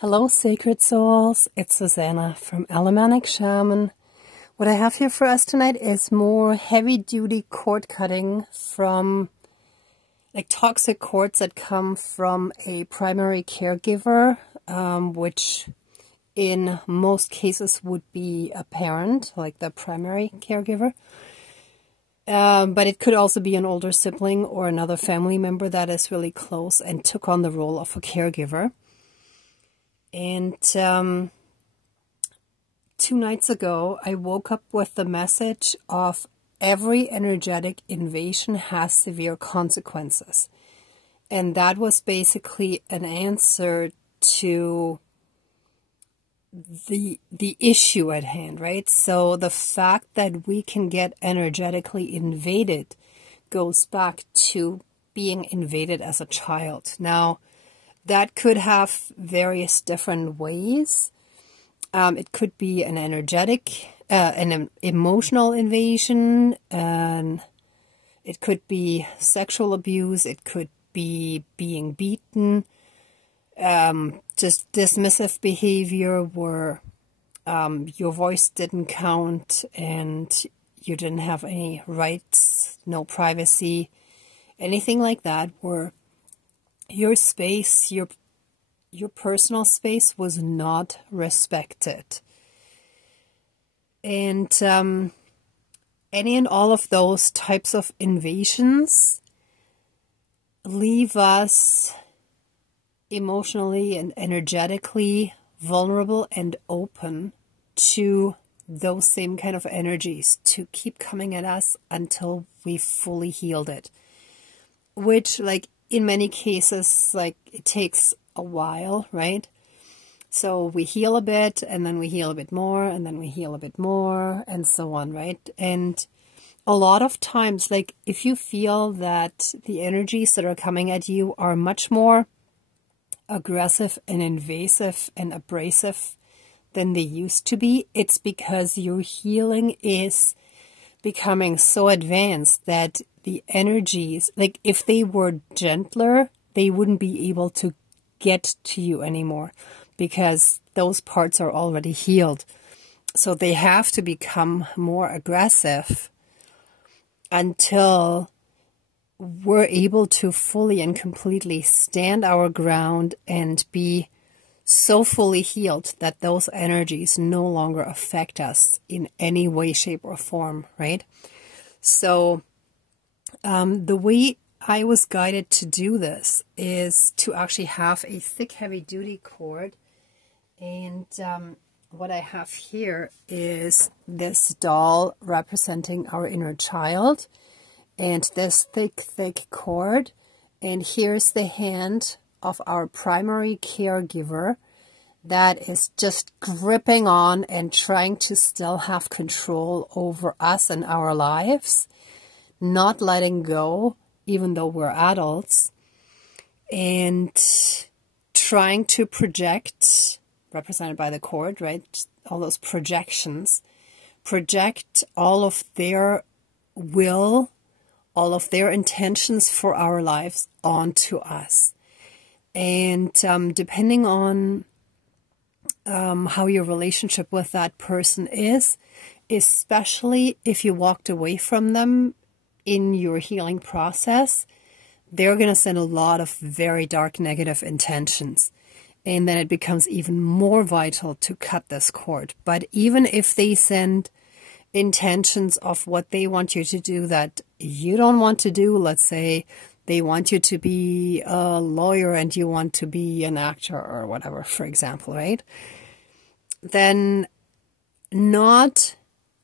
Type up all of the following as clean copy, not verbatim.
Hello, sacred souls. It's Susanna from Alamanic Shaman. What I have here for us tonight is more heavy-duty cord cutting from toxic cords that come from a primary caregiver, which in most cases would be a parent, like the primary caregiver. But it could also be an older sibling or another family member that is really close and took on the role of a caregiver. And 2 nights ago, I woke up with the message of every energetic invasion has severe consequences. And that was basically an answer to the issue at hand, right? So the fact that we can get energetically invaded goes back to being invaded as a child. Now, that could have various different ways. It could be an energetic, an emotional invasion, and it could be sexual abuse, it could be being beaten, just dismissive behavior where your voice didn't count and you didn't have any rights, no privacy, anything like that, where your space, your personal space was not respected. And any and all of those types of invasions leave us emotionally and energetically vulnerable and open to those same kind of energies to keep coming at us until we fully healed it. Which, in many cases, it takes a while, right? So we heal a bit, and then we heal a bit more, and then we heal a bit more, and so on, right? And a lot of times, if you feel that the energies that are coming at you are much more aggressive and invasive and abrasive than they used to be, it's because your healing is becoming so advanced that the energies, if they were gentler, they wouldn't be able to get to you anymore because those parts are already healed. So they have to become more aggressive until we're able to fully and completely stand our ground and be so fully healed that those energies no longer affect us in any way, shape, or form, right? So the way I was guided to do this is to actually have a thick, heavy-duty cord. And what I have here is this doll representing our inner child and this thick cord. And here's the hand of our primary caregiver that is just gripping on and trying to still have control over us and our lives, not letting go, even though we're adults, and trying to project, represented by the cord, right? All those projections, project all of their will, all of their intentions for our lives onto us. And depending on how your relationship with that person is, especially if you walked away from them in your healing process, they're going to send a lot of very dark negative intentions. And then it becomes even more vital to cut this cord. But even if they send intentions of what they want you to do that you don't want to do, let's say they want you to be a lawyer and you want to be an actor or whatever, for example, right? Then not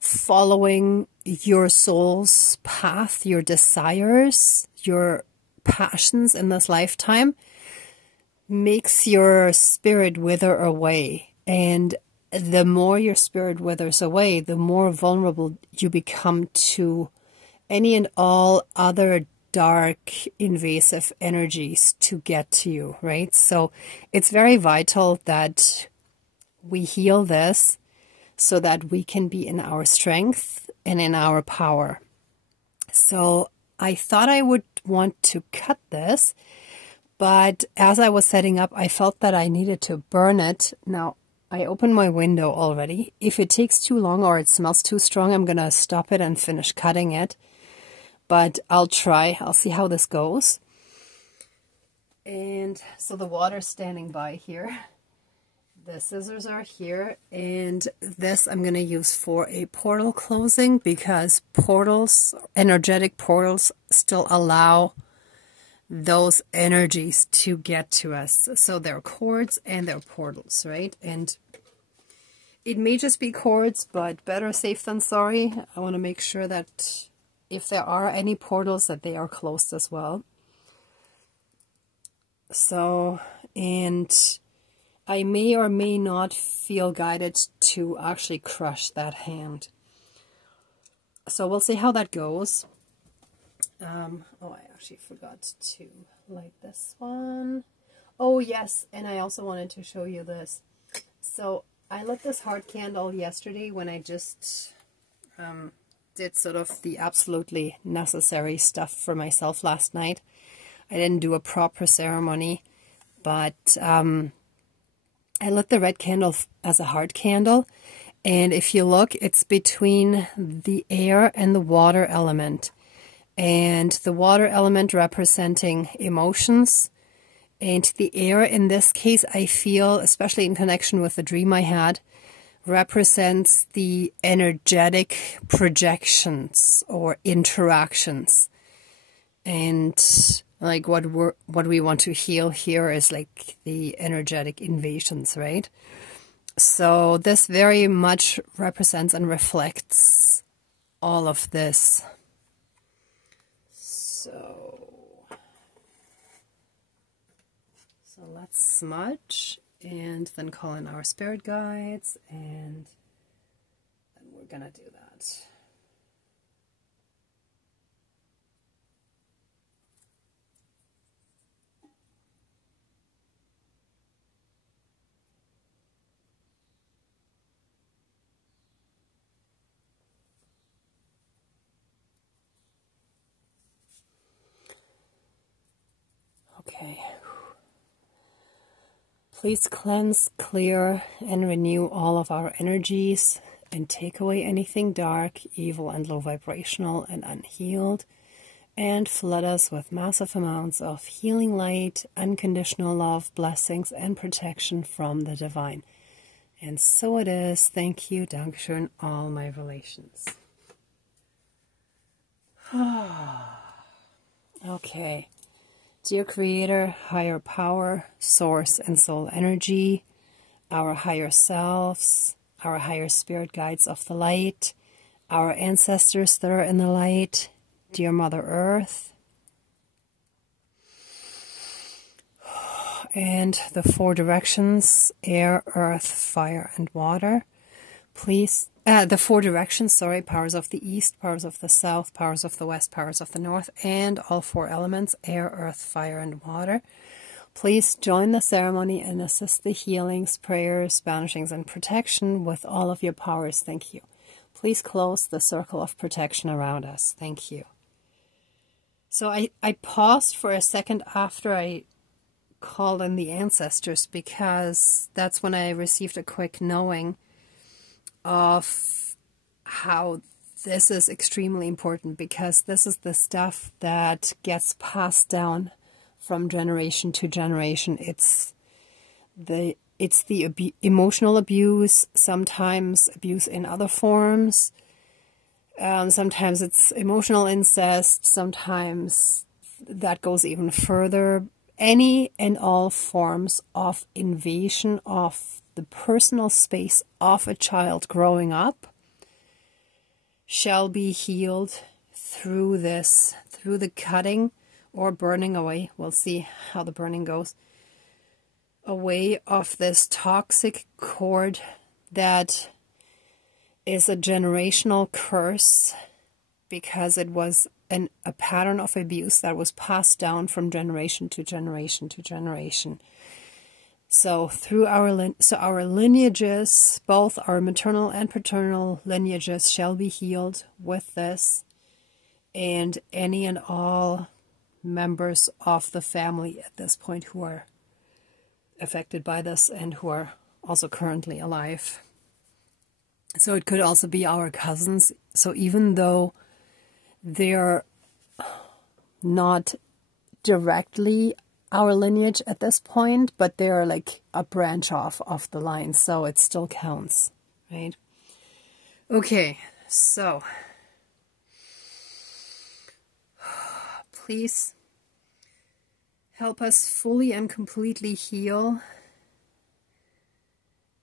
following your soul's path, your desires, your passions in this lifetime makes your spirit wither away. And the more your spirit withers away, the more vulnerable you become to any and all other dark, invasive energies to get to you, right? So it's very vital that we heal this so that we can be in our strength and in our power. So I thought I would want to cut this, But as I was setting up, I felt that I needed to burn it. Now, I opened my window already. If it takes too long or it smells too strong, I'm going to stop it and finish cutting it. But I'll try. I'll see how this goes. And so the water's standing by here. The scissors are here. And this I'm going to use for a portal closing because portals, energetic portals, still allow those energies to get to us. So they're cords and they're portals, right? And it may just be cords, but better safe than sorry. I want to make sure that if there are any portals, that they are closed as well. So, and I may or may not feel guided to actually crush that hand. So we'll see how that goes. Oh, I actually forgot to light this one. Oh, yes, and I also wanted to show you this. So I lit this heart candle yesterday when I just did sort of the absolutely necessary stuff for myself last night. I didn't do a proper ceremony, but I lit the red candle as a heart candle. And if you look, it's between the air and the water element. And the water element representing emotions, and the air in this case, I feel, especially in connection with the dream I had, represents the energetic projections or interactions. And like what we want to heal here is like the energetic invasions, right? So this very much represents and reflects all of this. So let's smudge and then call in our spirit guides, and then we're gonna do that. Okay. Please cleanse, clear, and renew all of our energies and take away anything dark, evil, and low vibrational and unhealed, and flood us with massive amounts of healing light, unconditional love, blessings, and protection from the divine. And so it is. Thank you, Dankeschön, all my relations. Okay. Dear Creator, higher power, source, and soul energy, our higher selves, our higher spirit guides of the light, our ancestors that are in the light, dear Mother Earth, and the four directions, air, earth, fire, and water. Please, the four directions, powers of the east, powers of the south, powers of the west, powers of the north, and all four elements, air, earth, fire, and water. Please join the ceremony and assist the healings, prayers, banishings, and protection with all of your powers. Thank you. Please close the circle of protection around us. Thank you. So I paused for a second after I called in the ancestors, because that's when I received a quick knowing of how this is extremely important, because this is the stuff that gets passed down from generation to generation. It's the emotional abuse, sometimes abuse in other forms, sometimes it's emotional incest, sometimes that goes even further. Any and all forms of invasion of the personal space of a child growing up shall be healed through this, through the cutting or burning away. We'll see how the burning goes. Away of this toxic cord that is a generational curse, because it was a pattern of abuse that was passed down from generation to generation to generation. So through our lineages, both our maternal and paternal lineages shall be healed with this, and any and all members of the family at this point who are affected by this and who are also currently alive. So it could also be our cousins. So even though they're not directly our lineage at this point, but they're like a branch off of the line, so it still counts, right? Okay, so please help us fully and completely heal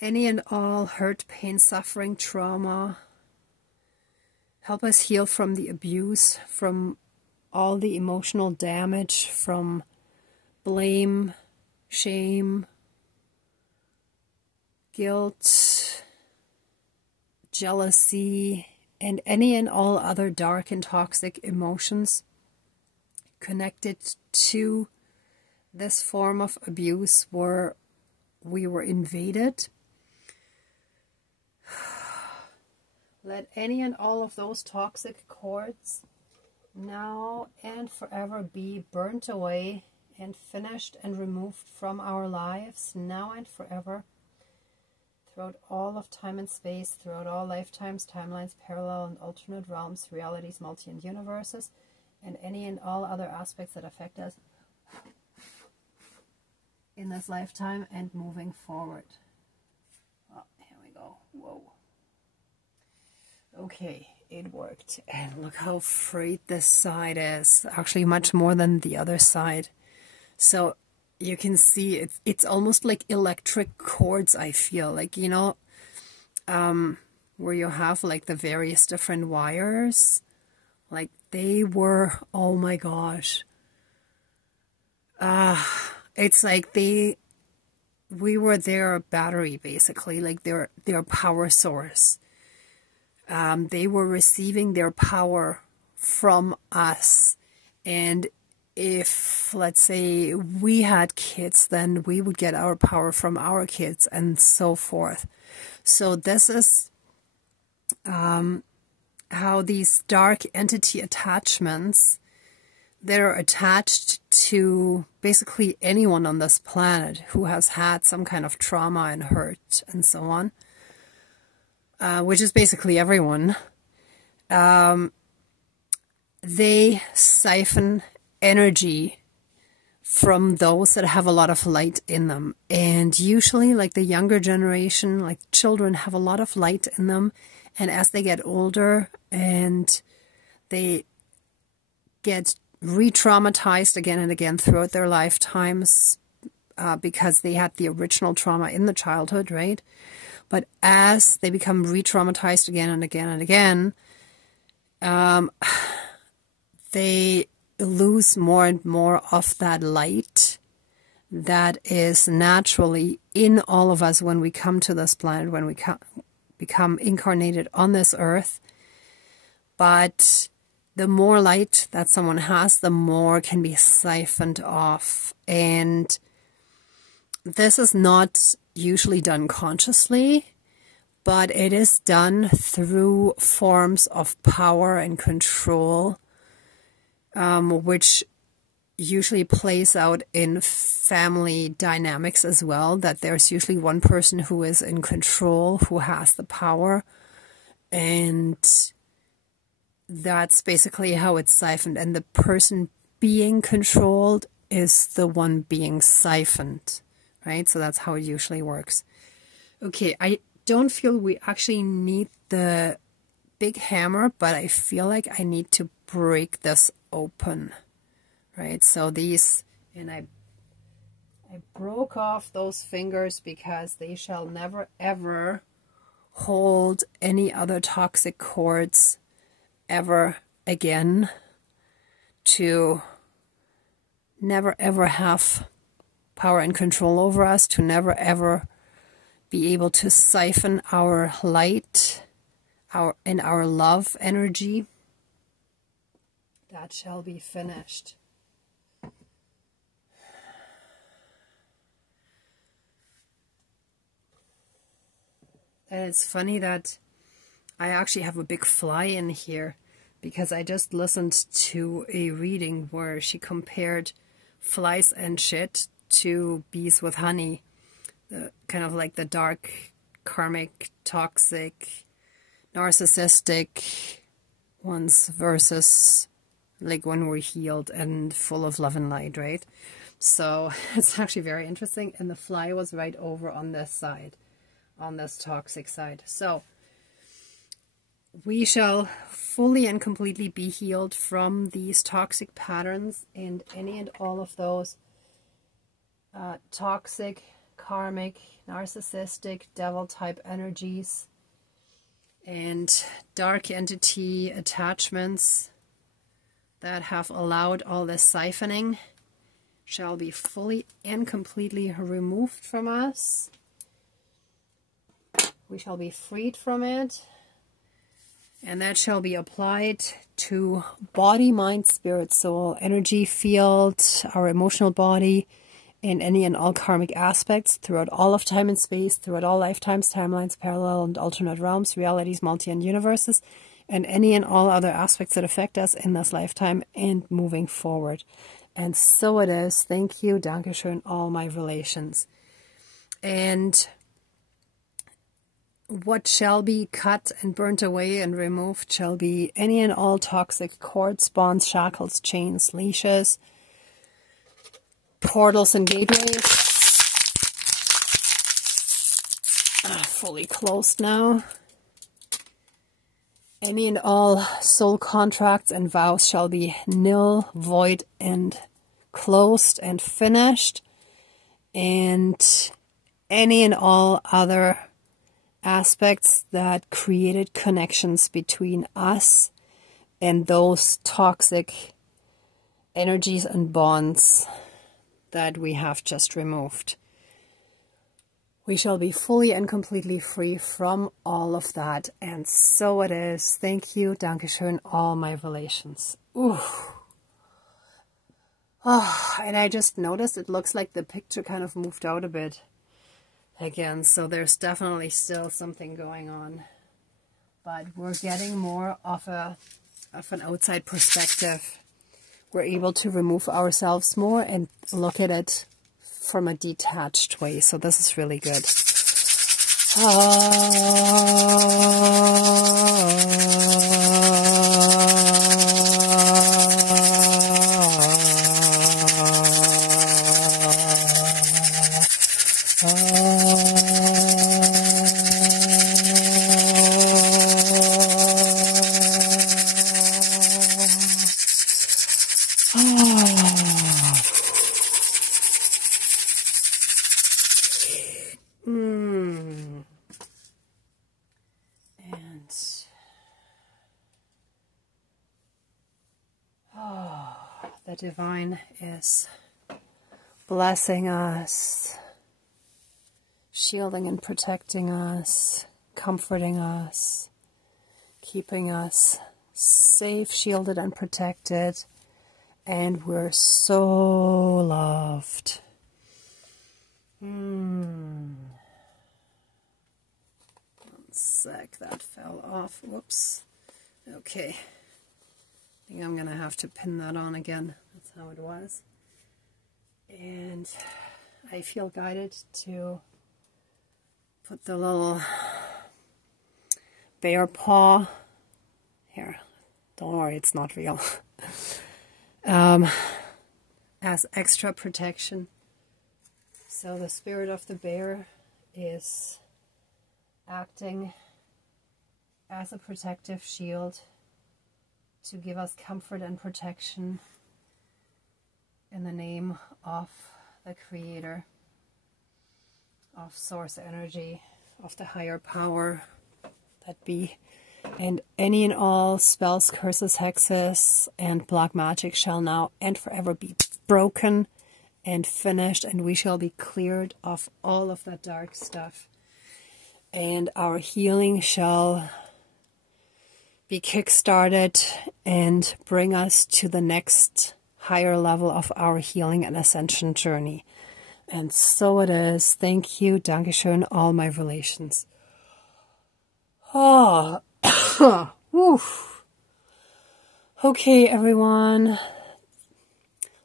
any and all hurt, pain, suffering, trauma. Help us heal from the abuse, from all the emotional damage, from blame, shame, guilt, jealousy, and any and all other dark and toxic emotions connected to this form of abuse where we were invaded. Let any and all of those toxic cords now and forever be burnt away and finished and removed from our lives now and forever, throughout all of time and space, throughout all lifetimes, timelines, parallel and alternate realms, realities, multi and universes, and any and all other aspects that affect us in this lifetime and moving forward. Oh, here we go. Whoa. Okay, it worked. And look how frayed this side is. Actually, much more than the other side. So you can see it's almost like electric cords, I feel. Like, you know, where you have like the various different wires. Like they were, oh my gosh. It's like we were their battery, basically, like their power source. They were receiving their power from us. And if, let's say, we had kids, then we would get our power from our kids and so forth. So this is how these dark entity attachments that are attached to basically anyone on this planet who has had some kind of trauma and hurt and so on, which is basically everyone, they siphon energy from those that have a lot of light in them. And usually, like the younger generation, like children, have a lot of light in them. And as they get older and they get re-traumatized again and again throughout their lifetimes, because they had the original trauma in the childhood, right? But as they become re-traumatized again and again and again, they lose more and more of that light that is naturally in all of us when we come to this planet, when we become incarnated on this earth. But the more light that someone has, the more can be siphoned off. And this is not usually done consciously, but it is done through forms of power and control, which usually plays out in family dynamics as well, that there's usually one person who is in control, who has the power, and that's basically how it's siphoned. And the person being controlled is the one being siphoned, right? So that's how it usually works. Okay, I don't feel we actually need the big hammer, but I feel like I need to break this open, right? So these, and I broke off those fingers because they shall never ever hold any other toxic cords ever again, to never ever have power and control over us, to never ever be able to siphon our light, our love energy. That shall be finished. And it's funny that I actually have a big fly in here. because I just listened to a reading where she compared flies and shit to bees with honey. Kind of like the dark, karmic, toxic, narcissistic ones versus like when we're healed and full of love and light, right? So it's actually very interesting. And the fly was right over on this side, on this toxic side. So we shall fully and completely be healed from these toxic patterns and any and all of those toxic, karmic, narcissistic, devil type energies and dark entity attachments that have allowed all this siphoning shall be fully and completely removed from us. We shall be freed from it, and that shall be applied to body, mind, spirit, soul, energy field, our emotional body, in any and all karmic aspects throughout all of time and space, throughout all lifetimes, timelines, parallel and alternate realms, realities, multi and universes, and any and all other aspects that affect us in this lifetime and moving forward. And so it is. Thank you, Dankeschön, all my relations. And what shall be cut and burnt away and removed shall be any and all toxic cords, bonds, shackles, chains, leashes, portals and gateways. Fully closed now. Any and all soul contracts and vows shall be nil, void, and closed and finished. And any and all other aspects that created connections between us and those toxic energies and bonds that we have just removed. We shall be fully and completely free from all of that. And so it is. Thank you, Dankeschön, all my relations. Ooh. Oh, and I just noticed it looks like the picture kind of moved out a bit again. So there's definitely still something going on. But we're getting more of an outside perspective. We're able to remove ourselves more and look at it from a detached way. So this is really good. The divine is blessing us, shielding and protecting us, comforting us, keeping us safe, shielded, and protected. And we're so loved. One sec, that fell off. Whoops. Okay. I think I'm going to have to pin that on again. That's how it was. And I feel guided to put the little bear paw here. Don't worry, it's not real. As extra protection. So the spirit of the bear is acting as a protective shield to give us comfort and protection in the name of the Creator, of Source Energy, of the higher power that be. And any and all spells, curses, hexes, and black magic shall now and forever be broken and finished, and we shall be cleared of all of that dark stuff. And our healing shall be kick-started and bring us to the next higher level of our healing and ascension journey. And so it is. Thank you. Dankeschön, all my relations. Oh, oof. Okay, everyone.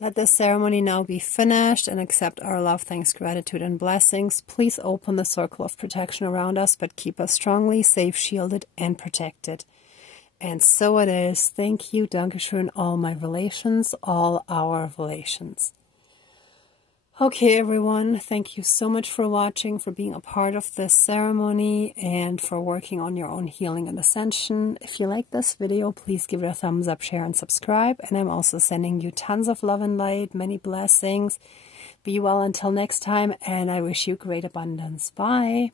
Let this ceremony now be finished and accept our love, thanks, gratitude, and blessings. Please open the circle of protection around us, but keep us strongly safe, shielded, and protected. And so it is. Thank you, Dankeschön, all my relations, all our relations. Okay, everyone, thank you so much for watching, for being a part of this ceremony, and for working on your own healing and ascension. If you like this video, please give it a thumbs up, share, and subscribe. And I'm also sending you tons of love and light, many blessings. Be well until next time, and I wish you great abundance. Bye.